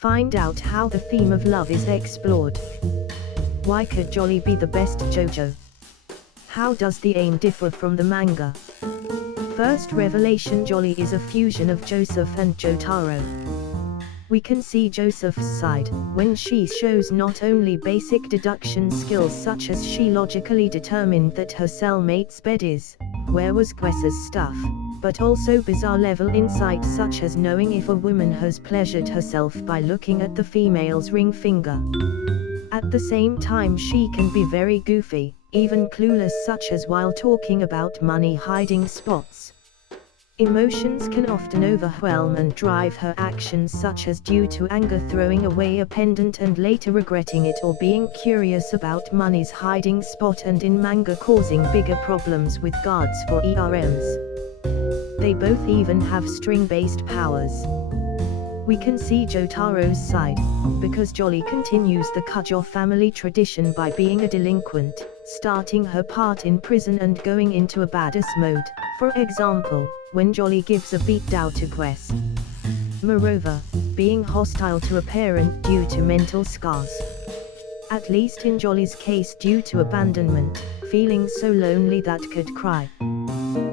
Find out how the theme of love is explored. Why could Joly be the best JoJo? How does the aim differ from the manga? First revelation: Joly is a fusion of Joseph and Jotaro. We can see Joseph's side, when she shows not only basic deduction skills such as she logically determined that her cellmate's bed is, where was Guess's stuff, but also bizarre level insight such as knowing if a woman has pleasured herself by looking at the female's ring finger. At the same time she can be very goofy, even clueless such as while talking about money hiding spots. Emotions can often overwhelm and drive her actions such as due to anger throwing away a pendant and later regretting it, or being curious about money's hiding spot, and in manga causing bigger problems with guards for Ermes. They both even have string-based powers. We can see Jotaro's side, because Joly continues the Kujo family tradition by being a delinquent, starting her part in prison and going into a badass mode, for example, when Joly gives a beatdown to Guess. Moreover, being hostile to a parent due to mental scars. At least in Joly's case due to abandonment, feeling so lonely that could cry.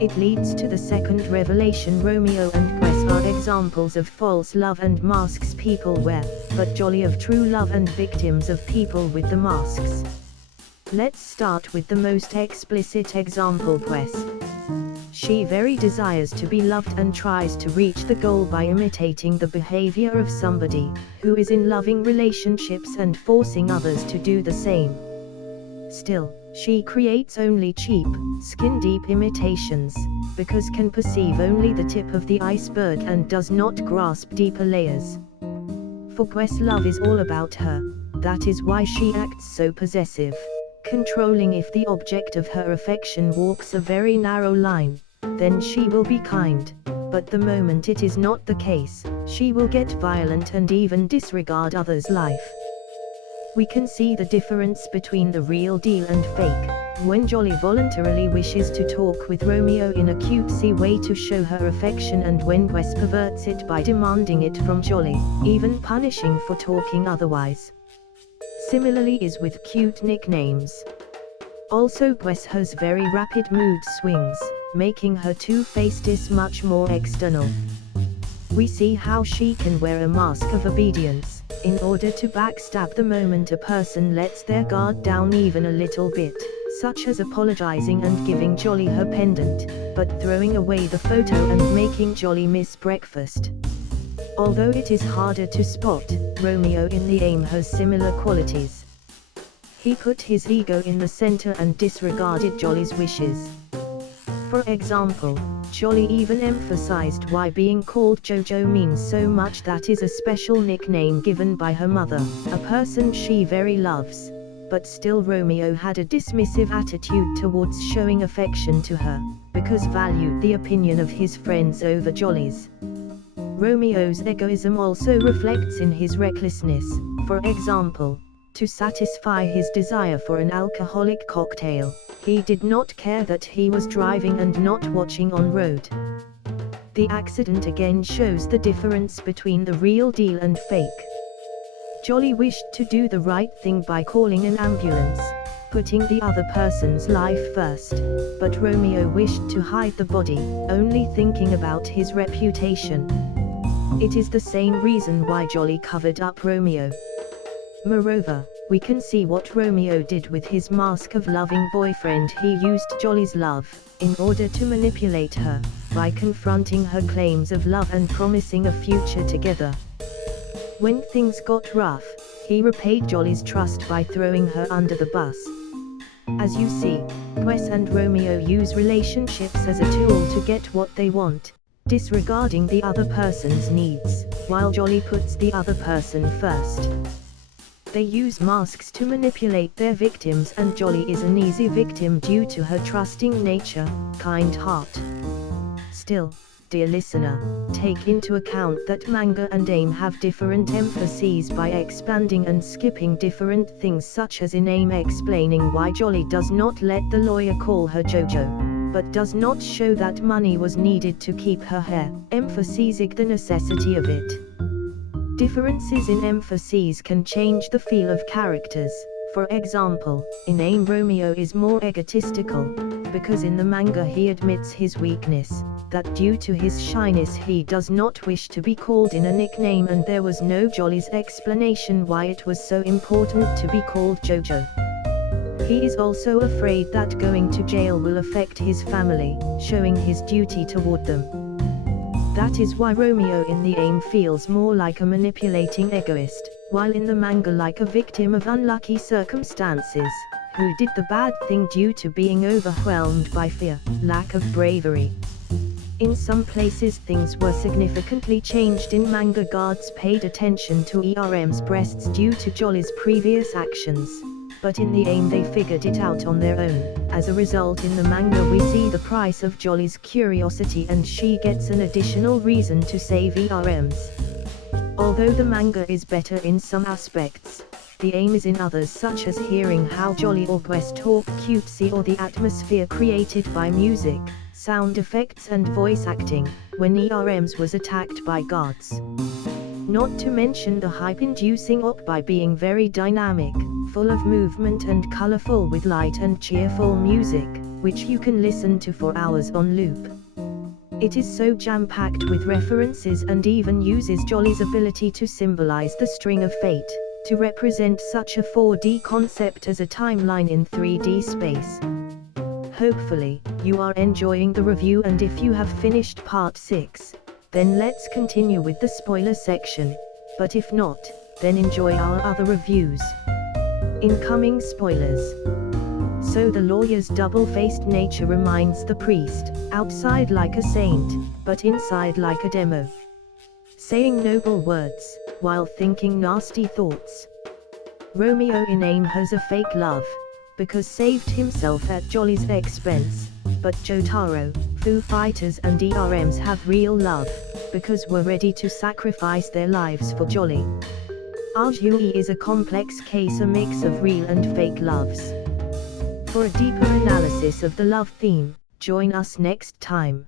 It leads to the second revelation: Romeo and Guess are examples of false love and masks people wear, but Joly of true love and victims of people with the masks. Let's start with the most explicit example: Guess. She very desires to be loved and tries to reach the goal by imitating the behavior of somebody who is in loving relationships and forcing others to do the same. Still, she creates only cheap, skin-deep imitations, because can perceive only the tip of the iceberg and does not grasp deeper layers. For Guess, love is all about her, that is why she acts so possessive, controlling. If the object of her affection walks a very narrow line, then she will be kind, but the moment it is not the case, she will get violent and even disregard others' life. We can see the difference between the real deal and fake, when Joly voluntarily wishes to talk with Romeo in a cutesy way to show her affection, and when Guess perverts it by demanding it from Joly, even punishing for talking otherwise. Similarly is with cute nicknames. Also Guess has very rapid mood swings, making her two-facedness much more external. We see how she can wear a mask of obedience, in order to backstab the moment a person lets their guard down even a little bit, such as apologizing and giving Joly her pendant, but throwing away the photo and making Joly miss breakfast. Although it is harder to spot, Romeo in the aim has similar qualities. He put his ego in the center and disregarded Joly's wishes. For example, Joly even emphasized why being called JoJo means so much. That is a special nickname given by her mother, a person she very loves. But still Romeo had a dismissive attitude towards showing affection to her, because valued the opinion of his friends over Joly's. Romeo's egoism also reflects in his recklessness. For example, to satisfy his desire for an alcoholic cocktail, he did not care that he was driving and not watching on road. The accident again shows the difference between the real deal and fake. Joly wished to do the right thing by calling an ambulance, putting the other person's life first, but Romeo wished to hide the body, only thinking about his reputation. It is the same reason why Joly covered up Romeo. Moreover, we can see what Romeo did with his mask of loving boyfriend. He used Joly's love, in order to manipulate her, by confronting her claims of love and promising a future together. When things got rough, he repaid Joly's trust by throwing her under the bus. As you see, Guess and Romeo use relationships as a tool to get what they want, disregarding the other person's needs, while Joly puts the other person first. They use masks to manipulate their victims, and Joly is an easy victim due to her trusting nature, kind heart. Still, dear listener, take into account that manga and aim have different emphases by expanding and skipping different things, such as in aim explaining why Joly does not let the lawyer call her JoJo, but does not show that money was needed to keep her hair, emphasizing the necessity of it. Differences in emphases can change the feel of characters. For example, in AIM Romeo is more egotistical, because in the manga he admits his weakness, that due to his shyness he does not wish to be called in a nickname, and there was no Jolyne's explanation why it was so important to be called JoJo. He is also afraid that going to jail will affect his family, showing his duty toward them. That is why Romeo in the AIM feels more like a manipulating egoist, while in the manga like a victim of unlucky circumstances, who did the bad thing due to being overwhelmed by fear, lack of bravery. In some places things were significantly changed in manga. Guards paid attention to Ermes' breasts due to Jolyne's previous actions, but in the AIM they figured it out on their own. As a result, in the manga we see the price of Jolyne's curiosity and she gets an additional reason to save Ermes. Although the manga is better in some aspects, the AIM is in others, such as hearing how Jolyne or Quest talk cutesy, or the atmosphere created by music, sound effects and voice acting, when Ermes was attacked by guards. Not to mention the hype-inducing op by being very dynamic, full of movement and colorful with light and cheerful music, which you can listen to for hours on loop. It is so jam-packed with references and even uses Jolyne's ability to symbolize the string of fate, to represent such a 4D concept as a timeline in 3D space. Hopefully, you are enjoying the review, and if you have finished part 6, then let's continue with the spoiler section, but if not, then enjoy our other reviews. Incoming spoilers. So the lawyer's double-faced nature reminds the priest, outside like a saint, but inside like a demo. Saying noble words, while thinking nasty thoughts. Romeo in AIM has a fake love, because saved himself at Jolyne's expense, but Jotaro, Foo Fighters and Ermes have real love, because we're ready to sacrifice their lives for Jolyne. Arjui is a complex case, a mix of real and fake loves. For a deeper analysis of the love theme, join us next time.